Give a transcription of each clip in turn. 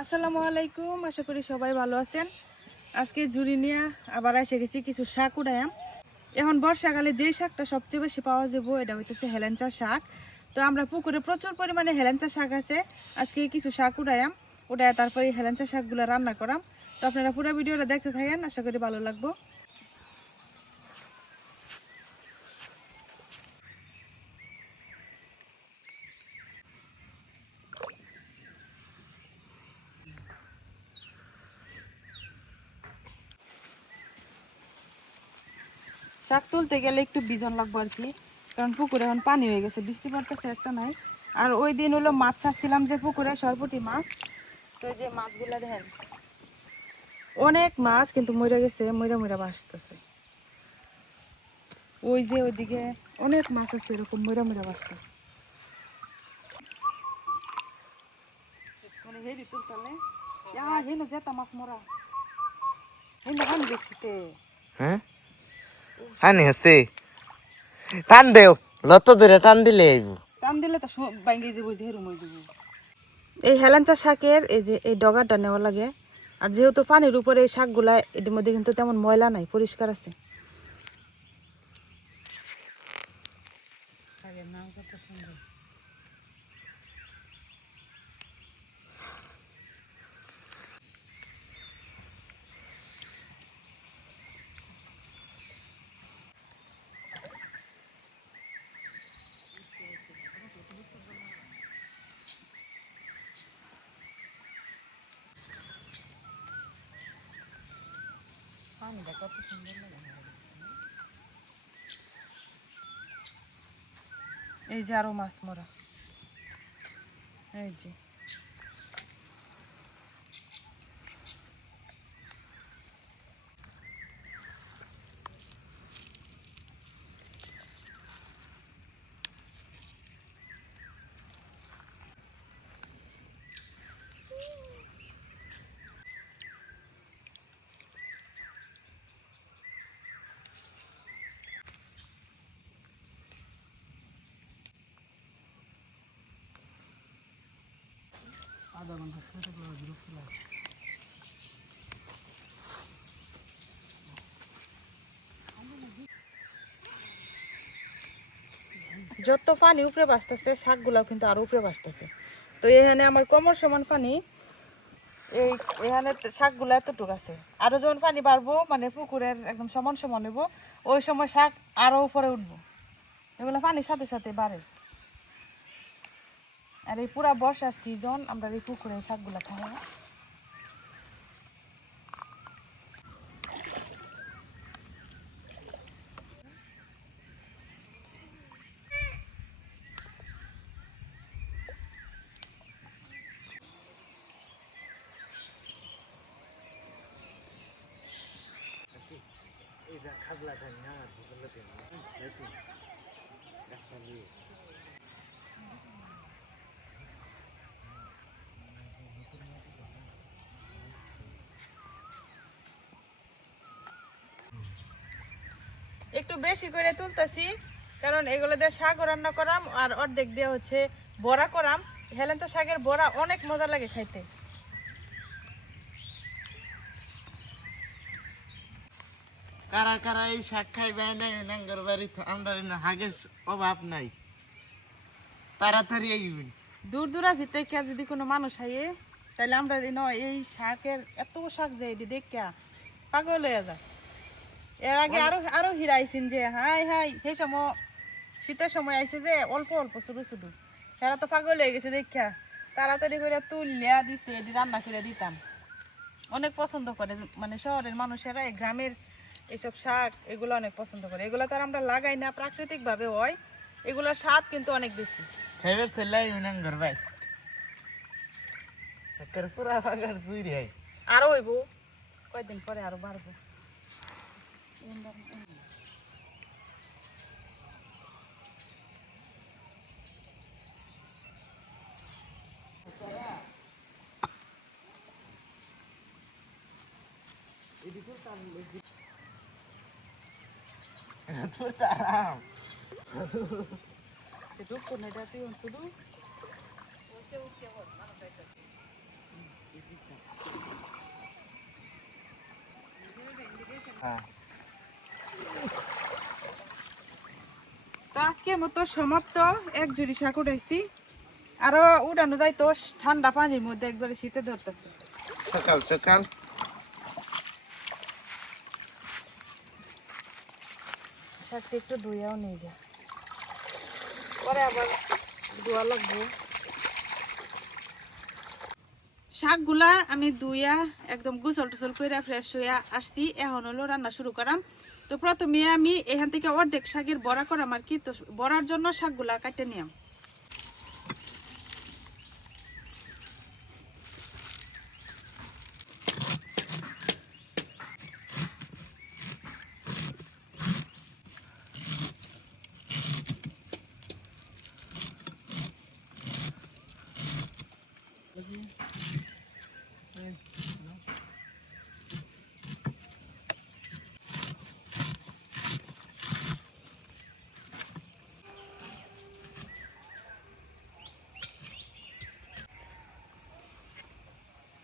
আসসালামু আলাইকুম, আশা করি সবাই ভালো আছেন। আজকে ঝুড়ি নিয়ে আবার এসে গেছি কিছু শাক উঠায়াম। এখন বর্ষাকালে যেই শাকটা সবচেয়ে বেশি পাওয়া যাবো এটা হইতেছে হেলেঞ্চা শাক। তো আমরা পুকুরে প্রচুর পরিমাণে হেলেঞ্চা শাক আছে। আজকে কিছু শাক উঠায়াম, উঠায় তারপরে হেলেঞ্চা শাকগুলো রান্না করাম। তো আপনারা পুরো ভিডিওটা দেখতে থাকেন, আশা করি ভালো লাগবো। শাক তুলতে গেলে একটু বিজন লাগবো আর কি, কারণ পুকুরে এখন পানি হয়ে গেছে, বৃষ্টি পড়তেছে একটা নাই। আর ওই দিন হলো মাছ ছাড়ছিলাম যে পুকুরে, সরপুঁটি মাছ। তো এই যে মাছগুলা দেখেন, অনেক মাছ কিন্তু মরে গেছে, মইরা মইরা ভাসতেছে। ওই যে ওইদিকে অনেক মাছ আছে এরকম মইরা মইরা ভাসতেছে। মানে হেরি তুলতালে হেন যেতা মাছ মরা হেন হান বেশিতে। হ্যাঁ হানি হচ্ছে টান দেও লত ধরে টান দিলে আইব। টান দিলে তো বাইঙ্গে যাবো, যে হেরুম হয়ে যাবো। এই হেলাঞ্চা শাকের এই যে এই ডগাটা নেওয়া লাগে। আর যেহেতু পানির উপরে এই শাকগুলা, এর মধ্যে কিন্তু তেমন ময়লা নাই, পরিষ্কার আছে। নাম কত সুন্দর। পানিটা কত সুন্দর লাগে। এই যে আরো মাছ মরা, এই যে আধা ঘন্টা বিরক্ত লাগে। যত পানি উপরে ভাসতেছে, শাকগুলাও কিন্তু আরো উপরে ভাসতেছে। তো এখানে আমার কোমর সমান পানি, এই এখানে শাকগুলো এতটুকু আছে। আরো যখন পানি বাড়বো, মানে পুকুরের একদম সমান সমান নেবো, ওই সময় শাক আরো উপরে উঠবো। এগুলো পানির সাথে সাথে বাড়ে। আর এই পুরা বর্ষার সিজন আমরা এই পুকুরে শাকগুলো খাই। একটু বেশি করে তুলতেছি, কারণ এগুলো দিয়ে শাক রান্না করাম, আর অর্ধেক দিয়ে হচ্ছে বড়া করাম। হেলেঞ্চা শাকের বড়া অনেক মজা লাগে খাইতে। কারা কারা এই শাক খাইবে নাই নাঙ্গর বাড়ি আমরা হাগের অভাব নাই, তাড়াতাড়ি আইবেন। দূর দূরা ভিতরে কে যদি কোনো মানুষ আইয়ে, তাহলে আমরা এই শাকের এত শাক যে এটি দেখা পাগল হয়ে যায়। এর আগে আরো আরো হিরাইছেন যে হাই হাই, সেই সময় শীতের সময় আইছে যে অল্প অল্প ছোটো ছোটো, এরা তো পাগল হয়ে গেছে দেখা তাড়াতাড়ি করে তুলিয়া দিছে, এটি রান্না করে দিতাম। অনেক পছন্দ করে, মানে শহরের মানুষেরা এই গ্রামের এইসব শাক এগুলো অনেক পছন্দ করে। এগুলো তার আমরা লাগাই না, প্রাকৃতিক ভাবে হয়। এগুলোর স্বাদ কিন্তু অনেক বেশি। খাইবার চলে আইবেন নাঙ্গর ভাই, একের পুরা বাগার চুরি হয়। আরো হইব কয়দিন পরে, আরো বাড়বো। তোর তারাম Itu pun ada tuh yang sudu. হ্যাঁ তো আজকের মতো সমাপ্ত। এক ঝুড়ি শাক উঠাইছি, আরো উঠানো যায় তো ঠান্ডা পানির মধ্যে একবারে শীতে ধরতেছে। সকাল সকাল শাকটা একটু ধুইয়াও নেই যা, পরে আবার ধোয়া লাগবে। শাকগুলা আমি ধুইয়া একদম গুছল টুসল করে ফ্রেশ হইয়া আসছি। এখন হলো রান্না শুরু করাম। তো প্রথমে আমি এখান থেকে অর্ধেক শাকের বড়া করাম আর কি। তো বড়ার জন্য শাকগুলা কাটে নিয়াম।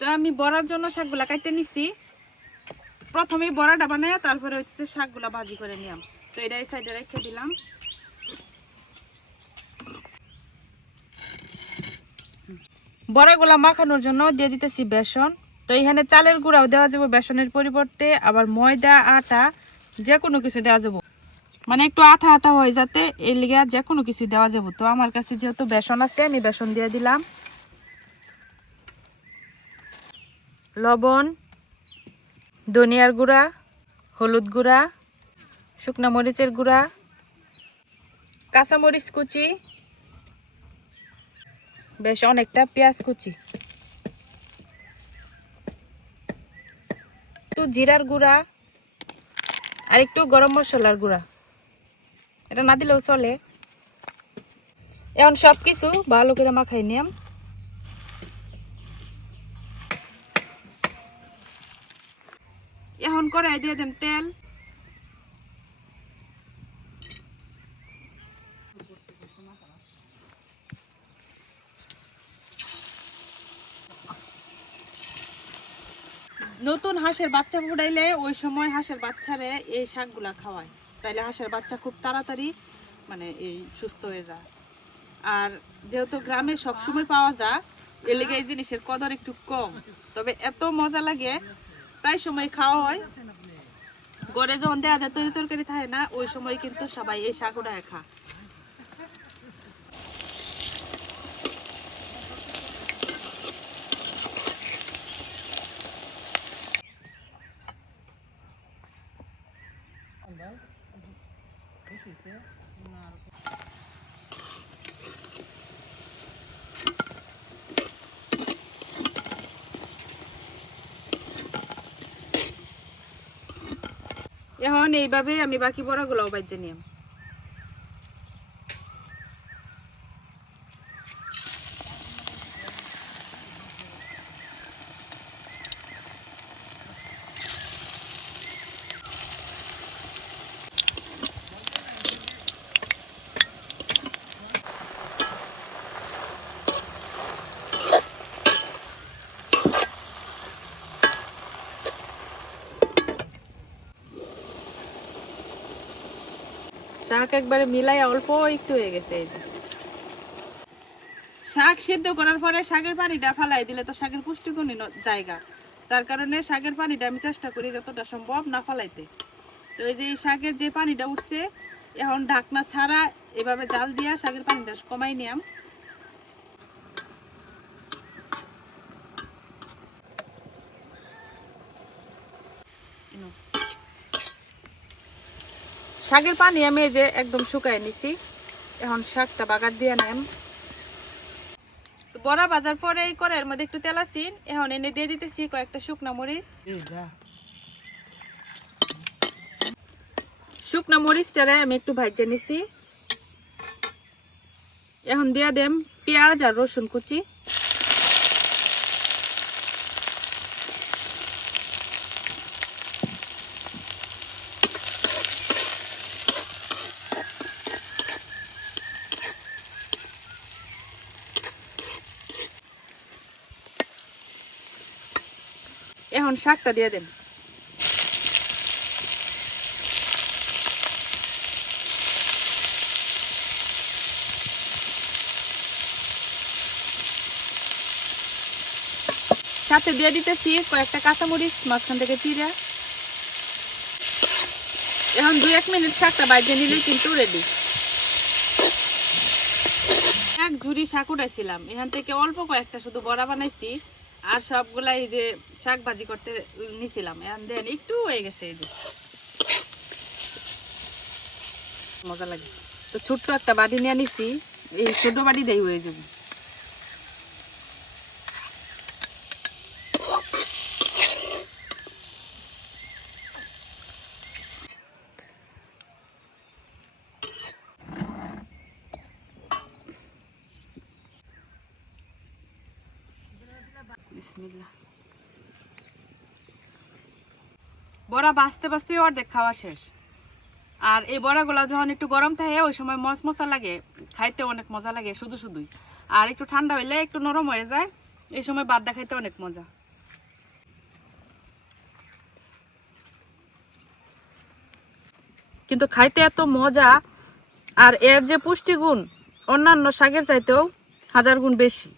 তো আমি বড়ার জন্য শাকগুলা কাটতে নিছি। প্রথমে বড়াটা বানাই, তারপরে হচ্ছে শাকগুলা ভাজি করে নিলাম। তো এটা এই সাইডে রেখে দিলাম। বড়াগুলা মাখানোর জন্য দিয়ে দিতেছি বেসন। তো এখানে চালের গুঁড়াও দেওয়া যাবে বেসনের পরিবর্তে, আবার ময়দা আটা যে কোনো কিছু দেওয়া যাবে, মানে একটু আঠা আঠা হয়ে যাতে এর লিগে যে কোনো কিছু দেওয়া যাবে। তো আমার কাছে যেহেতু বেসন আছে আমি বেসন দিয়ে দিলাম। লবণ, ধনিয়ার গুঁড়া, হলুদ গুঁড়া, শুকনো মরিচের গুঁড়া, কাঁচামরিচ কুচি, বেশ অনেকটা পেঁয়াজ কুচি, একটু জিরার গুঁড়া আর একটু গরম মশলার গুঁড়া। এটা না দিলেও চলে। এখন সব কিছু ভালো করে মাখাই নিলাম। এখন কড়াই দিয়ে দেন তেল। নতুন হাঁসের বাচ্চা ফুটাইলে ওই সময় হাঁসের বাচ্চারে এই শাকগুলা খাওয়ায়, তাইলে হাঁসের বাচ্চা খুব তাড়াতাড়ি মানে এই সুস্থ হয়ে যায়। আর যেহেতু গ্রামে সবসময় পাওয়া যায় এর লেগে এই জিনিসের কদর একটু কম, তবে এত মজা লাগে প্রায় সময় খাওয়া হয়। গড়ে যখন দেওয়া যায় তরি তরকারি থাকে না, ওই সময় কিন্তু সবাই এই শাক উঠায় খা। এখন এইভাবে আমি বাকি বড়াগুলোও বাজে নিলাম। শাক একবারে মিলাই অল্প একটু হয়ে গেছে। এই যে শাক সিদ্ধ করার পরে শাকের পানিটা ফালাই দিলে তো শাকের পুষ্টিগুণ জায়গা, যার কারণে শাকের পানিটা আমি চেষ্টা করি যতটা সম্ভব না ফালাইতে। তো এই যে শাকের যে পানিটা উঠছে, এখন ঢাকনা ছাড়া এভাবে জাল দিয়া শাকের পানিটা কমাই নিয়াম। শাকের পানি আমি এই যে একদম শুকাই নিছি। এখন শাকটা বাগার দিয়ে নেম। বড়া ভাজার পরে এই কড়াইয়ের মধ্যে একটু তেল আছিন, এখন এনে দিয়ে দিতেছি কয়েকটা শুকনা মরিচ। শুকনা মরিচটারে আমি একটু ভাজে নিছি। এখন দিয়া দেম পেঁয়াজ আর রসুন কুচি। এখন শাকটা দিয়ে দেন। সাথে দিয়ে দিতেছি কয়েকটা কাঁচামরিচ মাঝখান থেকে চিড়া। এখন 2-1 মিনিট শাকটা বাইজে নিলেই কিন্তু রেডি। এক ঝুড়ি শাক উঠাইছিলাম, এখান থেকে অল্প কয়েকটা শুধু বড়া বানাইছি, আর সবগুলাই যে শাক ভাজি করতে নিছিলাম। এখন দেন একটু হয়ে গেছে, এই যে মজা লাগে। তো ছোট্ট একটা বাটি নিয়ে নিছি, এই ছোট বাটি দেই হয়ে যাবে। বিসমিল্লাহ। বড়া বাঁচতে বাঁচতে অর্ধেক খাওয়া শেষ। আর এই বড়াগুলা যখন একটু গরম থাকে ওই সময় মশমশা লাগে, খাইতে অনেক মজা লাগে শুধু শুধুই। আর একটু ঠান্ডা হইলে একটু নরম হয়ে যায়, এই সময় বাদদা খাইতে অনেক মজা। কিন্তু খাইতে এত মজা, আর এর যে পুষ্টিগুণ অন্যান্য শাকের চাইতেও 1000 গুণ বেশি।